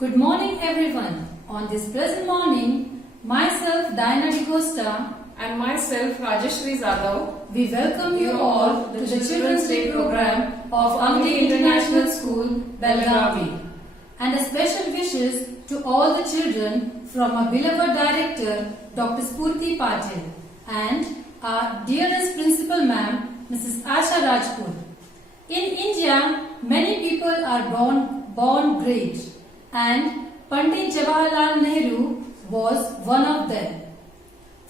Good morning everyone. On this pleasant morning, myself Diana D'Costa and myself Rajeshri Zadav, we welcome you all to the Children's Day program of Angli International School, Belgavi. And a special wishes to all the children from our beloved director, Dr. Spurti Patil, and our dearest principal ma'am, Mrs. Asha Rajput. In India, many people are born great, and Pandit Jawaharlal Nehru was one of them.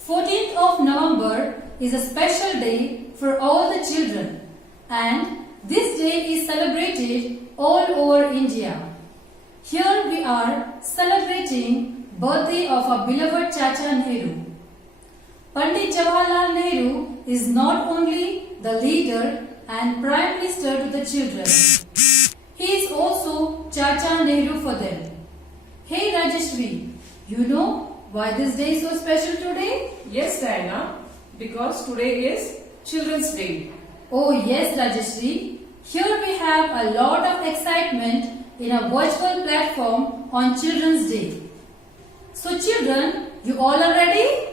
14th of November is a special day for all the children, and this day is celebrated all over India. Here we are celebrating birthday of our beloved Chacha Nehru. Pandit Jawaharlal Nehru is not only the leader and Prime Minister to the children, he is also Chacha Nehru for them. Hey Rajeshri, you know why this day is so special today? Yes, Diana, because today is Children's Day. Oh yes, Rajeshri. Here we have a lot of excitement in a virtual platform on Children's Day. So children, you all are ready?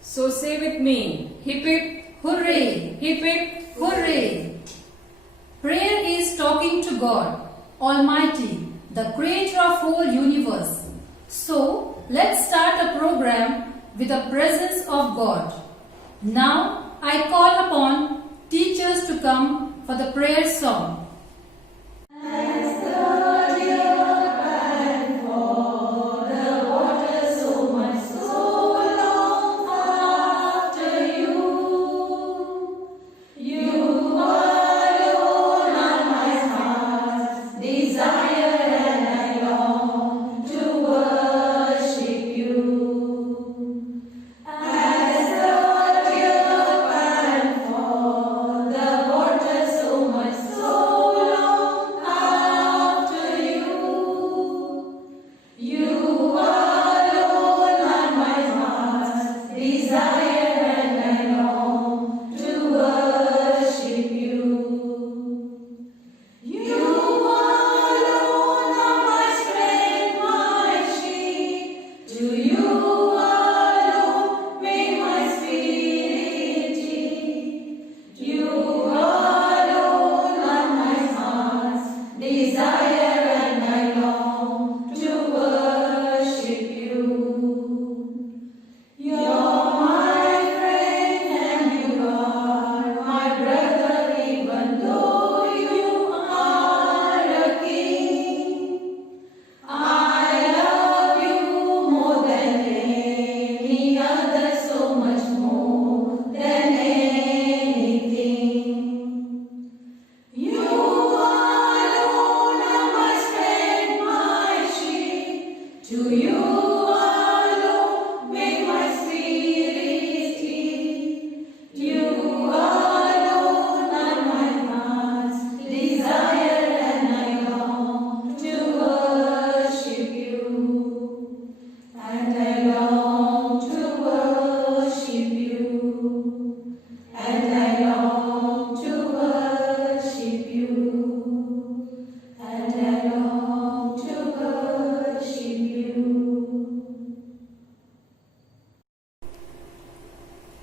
So say with me, hip hip, Hooray! hip hip, Hooray! Prayer is talking to God, Almighty, the creator of whole universe. So let's start a program with the presence of God. Now I call upon teachers to come for the prayer song.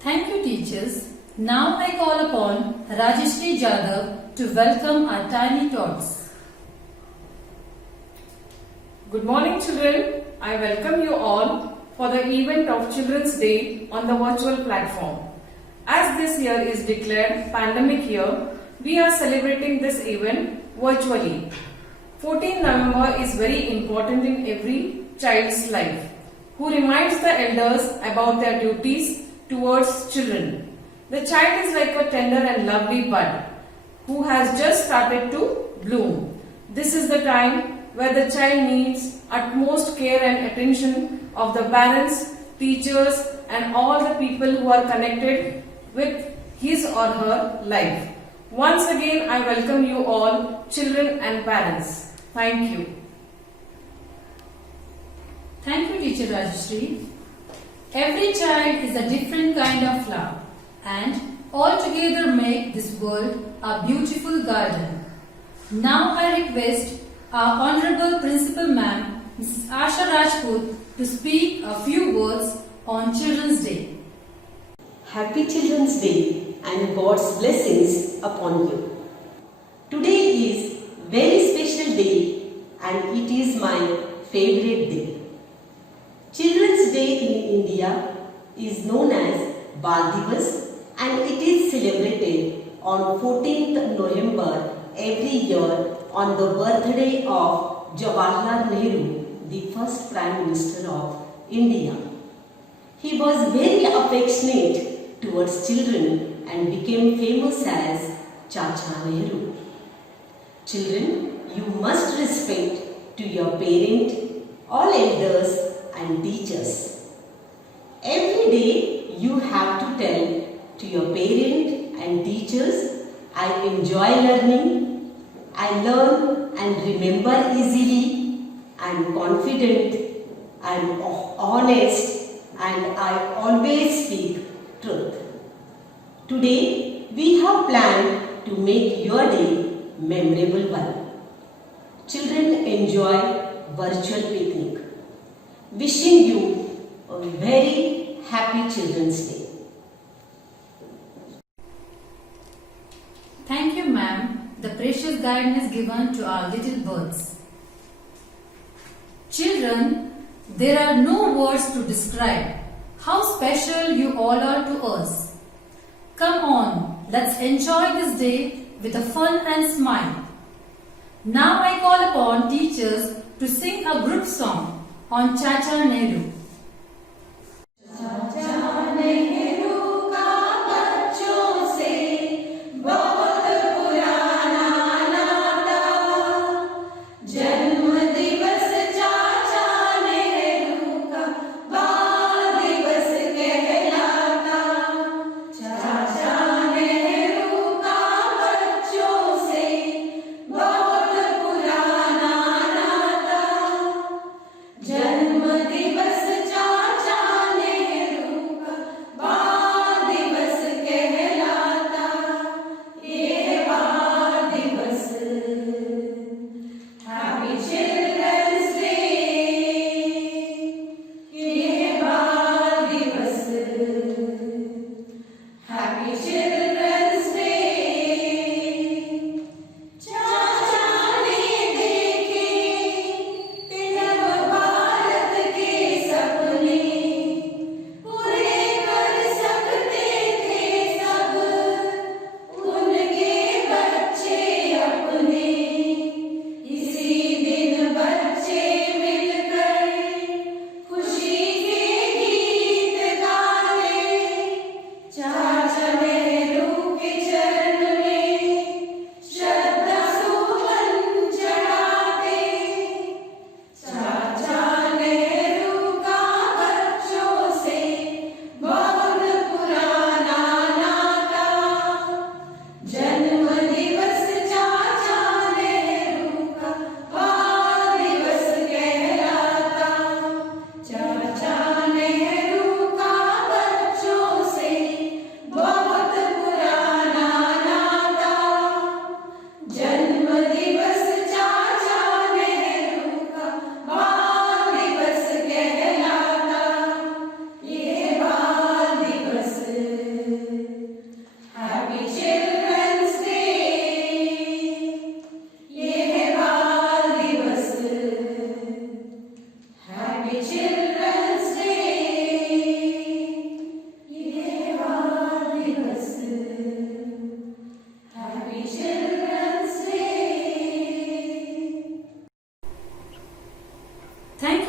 Thank you teachers. Now I call upon Rajeshri Jadhav to welcome our tiny tots. Good morning children. I welcome you all for the event of Children's Day on the virtual platform. As this year is declared pandemic year, we are celebrating this event virtually. 14 November is very important in every child's life, who reminds the elders about their duties towards children. The child is like a tender and lovely bud who has just started to bloom. This is the time where the child needs utmost care and attention of the parents, teachers and all the people who are connected with his or her life. Once again, I welcome you all, children and parents. Thank you. Thank you, Teacher Rajeshri. Every child is a different kind of flower, and all together make this world a beautiful garden. Now I request our Honorable Principal Ma'am, Mrs. Asha Rajput to speak a few words on Children's Day. Happy Children's Day and God's blessings upon you. Today is very special day and it is my favorite day. Children's Day in India is known as Bal Divas and it is celebrated on 14th November every year on the birthday of Jawaharlal Nehru, the first Prime Minister of India. He was very affectionate towards children and became famous as Chacha Nehru. Children, you must respect to your parent, all elders and teachers. Every day you have to tell to your parent and teachers, I enjoy learning, I learn and remember easily, I am confident, I am honest and I always speak truth. Today we have planned to make your day memorable one. Children enjoy virtual picnic. Wishing you a very happy Children's Day. Thank you, ma'am, the precious guidance given to our little birds. Children, there are no words to describe how special you all are to us. Come on, let's enjoy this day with a fun and smile. Now I call upon teachers to sing a group song on Chacha Nehru.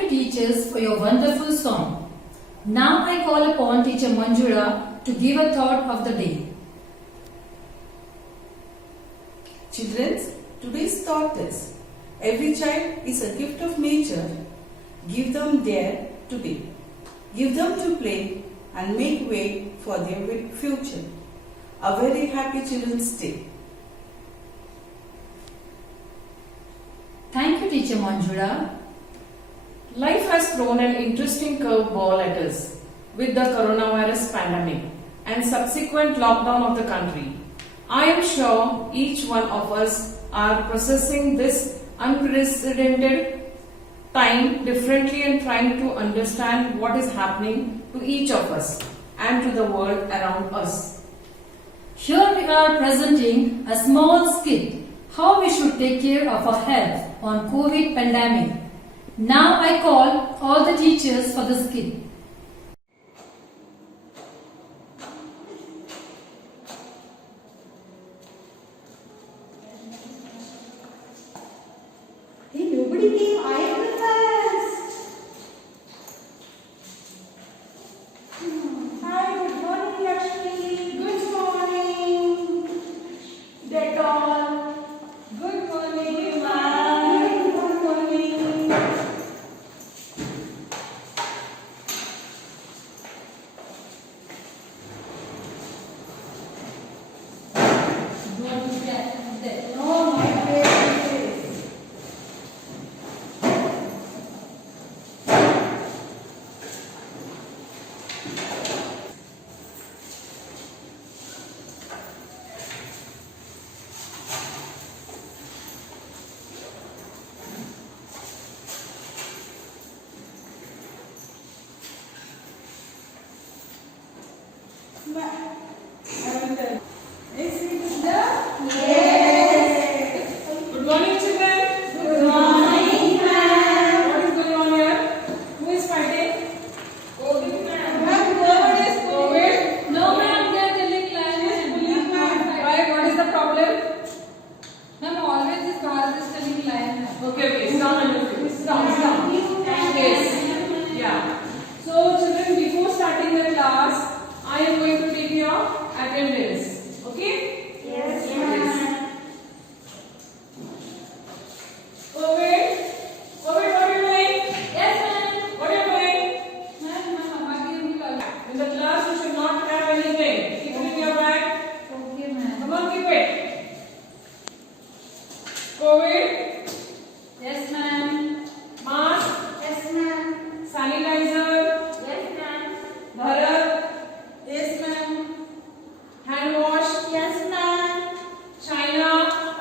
Teachers for your wonderful song. Now I call upon Teacher Manjula to give a thought of the day. Children, today's thought is, every child is a gift of nature. Give them there today. Give them to play and make way for their future. A very happy Children's Day. Thank you, Teacher Manjula. Life has thrown an interesting curveball at us with the coronavirus pandemic and subsequent lockdown of the country. I am sure each one of us are processing this unprecedented time differently and trying to understand what is happening to each of us and to the world around us. Here we are presenting a small skit how we should take care of our health on COVID pandemic. Now I call all the teachers for the skit. Hey, nobody came. I am the first. Hi, good morning, Lakshmi. Good morning. Dettol. Good morning, ma'am. Good morning. No, my face. Good morning, children. Good morning, ma'am. What is going on here? Who is fighting? COVID, ma'am. COVID? No ma'am, they are telling lion. Why? What is the problem? Ma'am, always this girl is telling lion. Okay, sit down and listen. Sit down. Yes. Yeah. So, children, before starting the class, I am going to take your attendance. Okay? Yes, COVID, what are you doing? Yes ma'am. What are you doing? Ma'am, mama gave me love. In the class, you should not have anything. Keep it in your bag. Okay ma'am. Come on, keep it. COVID, Yes ma'am. mask, Yes, ma'am. sanitizer, Yes, ma'am. Bharat, Yes, ma'am. hand wash, Yes, ma'am. China.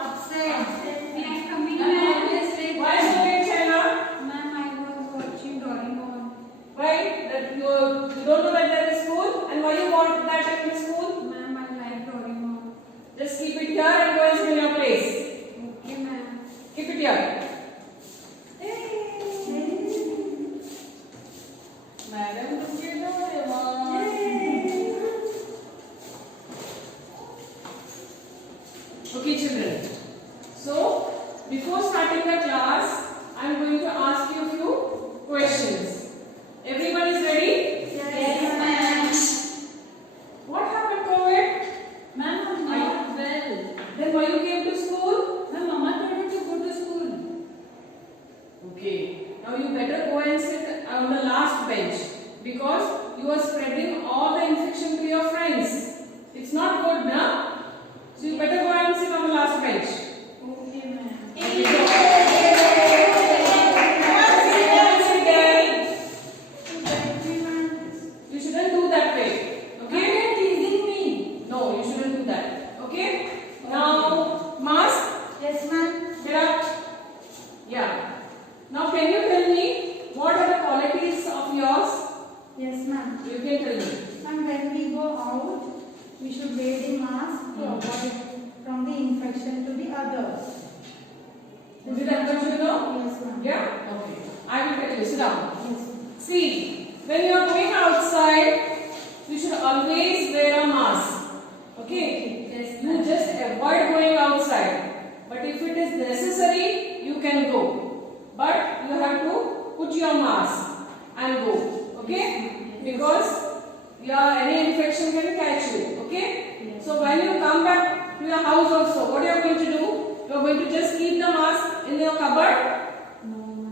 Upset. Ma'am, always late. Why so late, China? Ma'am, I was watching Doraemon. Why? That you don't know that there is school, and why you want that in the school? Ma'am, I like Doraemon. Just keep it here and go and sit in your place. Okay ma'am. Keep it here. Madam, look at Doraemon. Okay, children. So, before starting the class, I am going to ask you a few questions. Everyone is ready? Yes, ma'am. What happened, COVID? Ma'am, I'm not well. Then why you came to school? My mama told me to go to school. Okay. Now you better go and sit on the last bench because you are spreading all the infection to your friends. It's not good, na? So you better go and sit on the last bench. Okay ma'am. Okay, sit there. You shouldn't do that way. Okay? You're teasing me. No, you shouldn't do that. Okay? Now, mask. Yes, ma'am. Get up. Yeah. Now, can you tell me what are the qualities of yours? Yes, ma'am. You can tell me. And when we go out, we should wear the mask to avoid from the infection to the others. Is it that much you know? Yes, ma'am. Yeah? Okay. I will tell you. Sit down. Yes. See, when you are going outside, you should always wear a mask. Okay? Yes, You just avoid going outside. But if it is necessary, you can go. But you have to put your mask and go. Okay? Because any infection can catch you. Okay? So when you come back to your house also, what you are going to do? You are going to just keep the mask in your cupboard.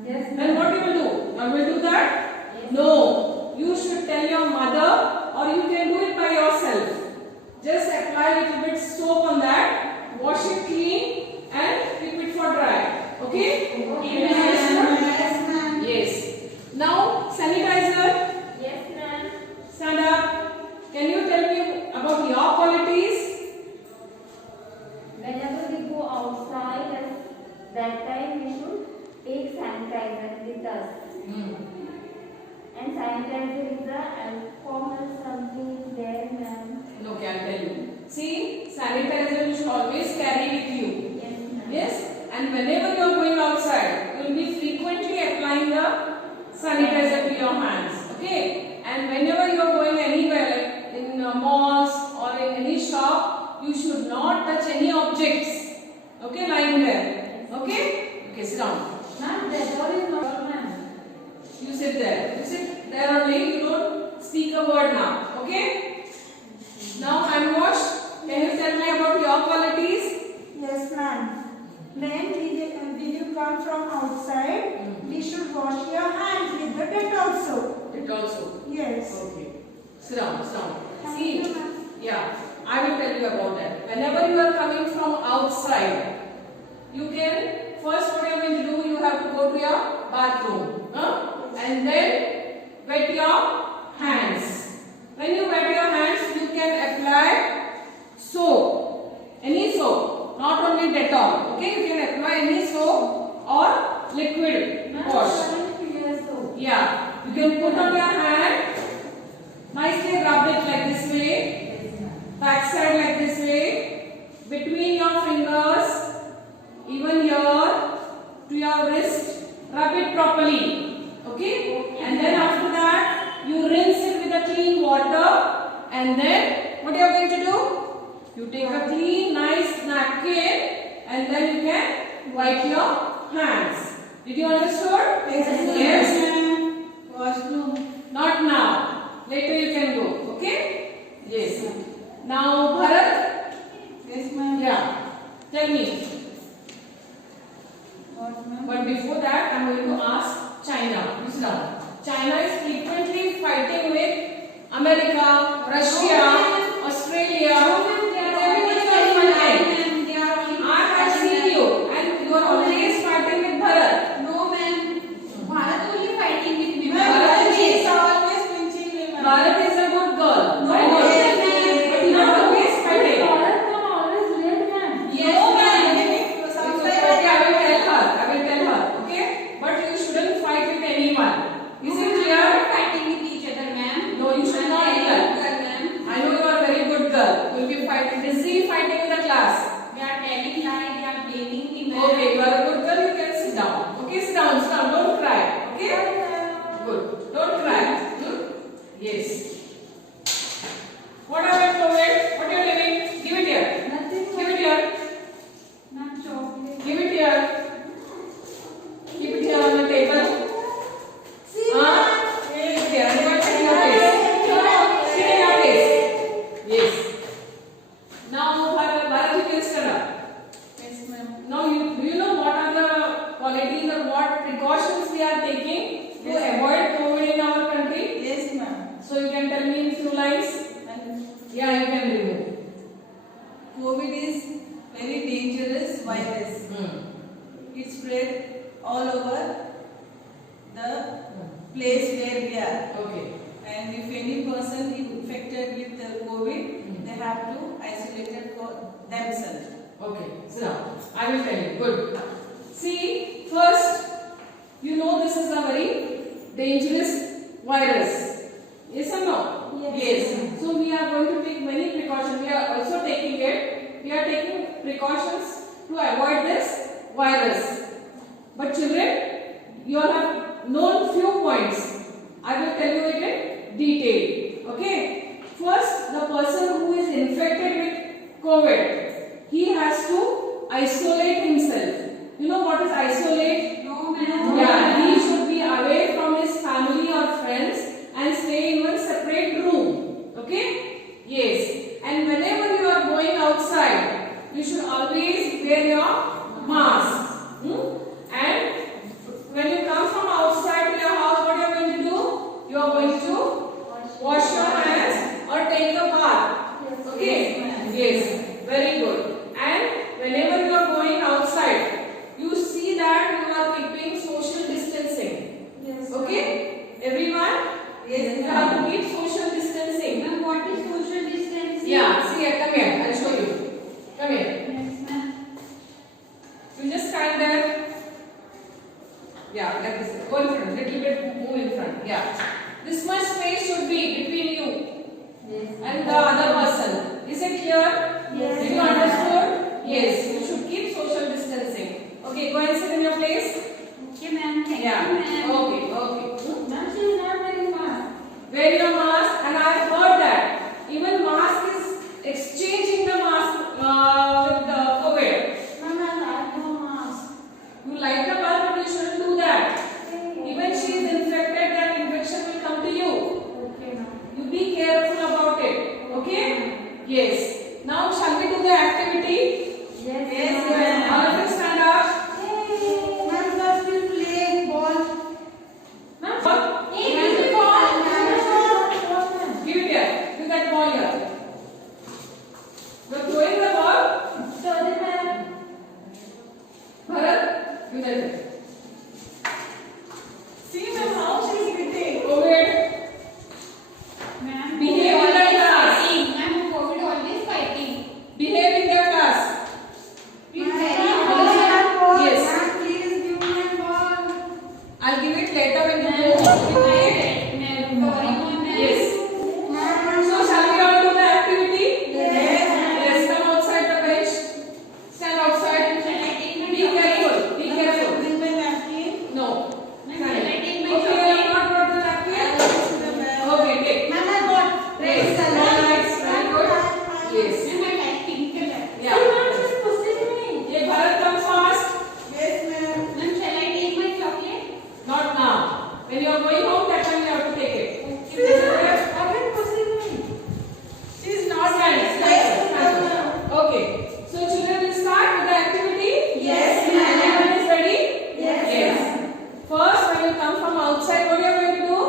Yes. Then what you will do? You will do that? No. You should tell your mother or you can do it by yourself. Just apply little bit soap on that, wash it clean and keep it for dry. Okay? Yes, ma'am. Yes. Now sanitizer. Yes, ma'am. Stand up. Can you tell me about your qualities? Whenever we go outside, at that time we should take sanitizer with us. And sanitizer is the alcohol something is there, ma'am. Okay, I'll tell you. See, sanitizer you should always carry with you. Yes, ma'am. Yes, and whenever you are going outside, you will be frequently applying the sanitizer to your hands. Okay, and whenever you are going anywhere, like in malls or in any shop, you should not touch any objects. Okay, lying there. Okay, okay, sit down. Ma'am, the door is not ma'am. You sit there. You sit there only. You don't speak a word now. Okay. Now hand wash. Can you tell me about your qualities? Yes, ma'am. When when you come from outside, we should wash your hands with the Dettol soap. It also. Yes. Okay. Sit down. Sit down. Thank See. you, ma'am. Yeah. I will tell you about that. Whenever you are coming from outside, you can first what you are going to do. You have to go to your bathroom, and then wet your hands. When you wet your hands, you can apply soap, any soap, not only Dettol. Okay, you can apply any soap or liquid wash. Yeah, you can put on your hand, nicely rub it like this way, back side like this way, between your fingers, even here to your wrist, rub it properly. Okay, and then after that, you rinse it with a clean water, and then what you are going to do? You take a clean, nice napkin, and then you can wipe your hands. Did you understand? Yes. Washroom. Not now. Later you can go. Okay? Yes. Now Bharat. Yes, ma'am. Yeah. Tell me. What, ma'am? But before that, I am going to ask China. Listen down. China is frequently fighting with America, Russia, Australia. Everybody are fighting. I have seen you, and you are always fighting with Bharat. No ma'am. Bharat only fighting with me. Bharat She is is always pinching me, ma'am. Bharat is a good girl. No, I know. yes, But you are always fighting. Bharat ma'am always late ma'am. Yes, No, ma'am. ma'am. It's Sometimes okay, I will tell her. I will tell her. Okay? But you shouldn't fight with anyone. Is it clear? Fighting with each other ma'am. No, you should not do that. I know you are a very good girl. You will be busy fighting in the class. They are telling lie, they are blaming me ma'am. Okay, you are a good girl. You can sit down. Okay, sit down. Sit down. Don't cry. Okay? Good. Don't cry. Yes. What about COVID? What you are living? Give it here. Nothing. Give it here. Ma'am, chocolate. Give it here. Keep it here on the table. Keep it here. And go sit in your place. Sit in your place. Yes. Now, Bharat, you can stand up. Yes, ma'am. Now, do you know what are the qualities or what precautions we are taking to avoid COVID in our country? Yes, ma'am. So, you can tell me in few lines. And Yeah, you can remove. COVID is very dangerous virus. It spread all over the place where we are. Okay. And if any person is infected with the COVID, they have to isolate it for themselves. Okay, sit down. I will tell you. Good. See, first, you know this is a very dangerous virus. Yes or no? Yes. So we are going to take many precautions. We are also taking it. We are taking precautions to avoid this virus. But children, you all have known few points. I will tell you it in detail. Okay. First, the person who is infected with COVID, he has to isolate himself. You know what is isolate? No ma'am. Yeah, he should be away from his family or friends and stay in one separate room. Okay? Yes. And whenever you are going outside, you should always wear your mask. And when you come from outside to your house, what you are going to do? You are going to wash your hands or take a bath. Okay? Yes. Very good. And whenever you are going outside, Yeah, like this. Go in front. Little bit move in front. Yeah. This much space should be between you and the other person. Is it clear? Yes. Did you understood? Yes. You should keep social distancing. Okay, go and sit in your place. Okay, ma'am. Thank Yeah. you, ma'am. Okay. Okay. Ma'am, she is not wearing mask. Wear your mask, and I have heard that even mask is exchanging the mask with the COVID. Ma'am, I like no mask. You light the bulb, but you shouldn't do that. Even she is infected, that infection will come to you. Okay, ma'am. You be careful about it. Okay? Yes. Now shall we do the activity? Yes, All of you stand up. Ma'am, let's play ball. Ma'am, what? Hand the ball. Give it here. Give that ball here. You are throwing the ball. Sorry, ma'am. Bharat, give that here. See ma'am how she is hitting. COVID. Ma'am, Behave in the class. Ma'am, COVID always fighting. Behave in the class. Please Ma'am, very ball. Yes. Ma'am, please give me a ball. I'll give it later when you go. Okay? Yes. So shall we all do the activity? Yes. Come outside the bench. Stand outside. Be careful. Be careful. Bring my napkin. No. Shall I take my Okay, you have not brought the napkin? To the bag. Okay, take. Ma'am, I got. Yes. Nice. Very good. Yes. Yeah. Yeah, Bharat, come fast. Yes ma'am. Not now. When you are going home, that time you have to take it. She is not Stand. Stand. Okay. So children will start with the activity. Yes, ma'am. Everyone is ready? Yes. First, when you come from outside, what we are going to do?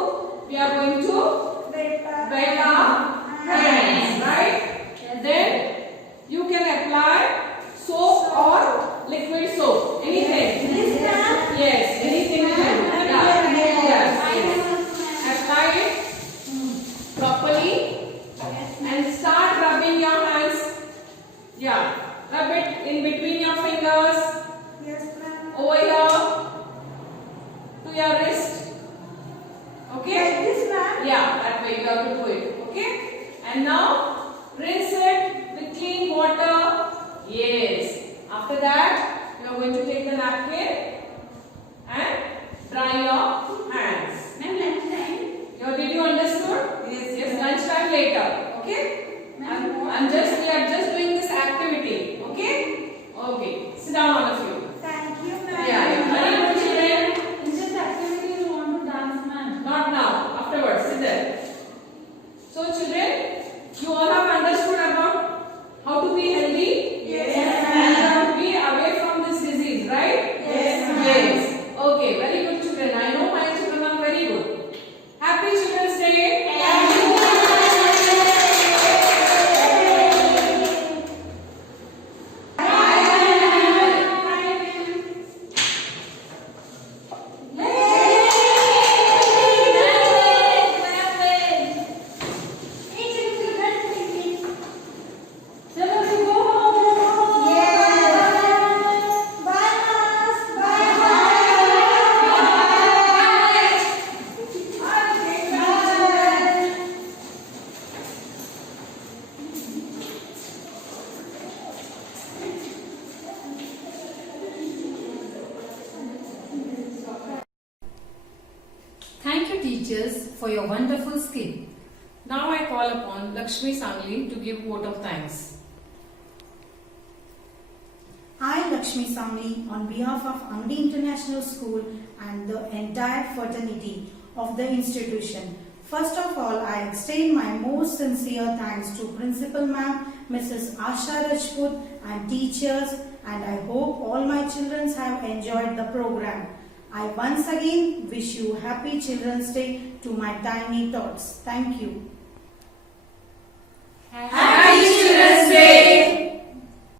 We are going to wet our hands, right? Then you can apply soap or liquid soap. Anything. Yes, anything you can do. Yeah. Yes. Apply it properly and start rubbing your hands. Yeah. Rub it in between your fingers, over here, to your wrist. Okay? Yeah, that way you have to do it. Okay? And now rinse it with clean water. Yes. After that, you are going to take the napkin and dry your hands. Did you understood? Yes. Yes. Lunchtime later. Okay? We are just doing this activity. Okay? Okay. Sit down, all of you. Thank you, ma'am. Yeah. Very good, children. In this activity, you want to dance, ma'am? Not now. Afterwards. Sit there. So, children, you all have understood about how to be healthy? Yes, And how to be away from this disease, right? Yes. Okay. Very good, children. I know my children are very good. Happy Children's Day. Thank you, teachers, for your wonderful skill. Now I call upon Lakshmi Sangli to give vote of thanks. I, Lakshmi Samli, on behalf of Angdi International School and the entire fraternity of the institution, first of all, I extend my most sincere thanks to Principal Ma'am, Mrs. Asha Rajput, and teachers, and I hope all my children have enjoyed the program. I once again wish you Happy Children's Day to my tiny tots. Thank you. Happy Children's Day!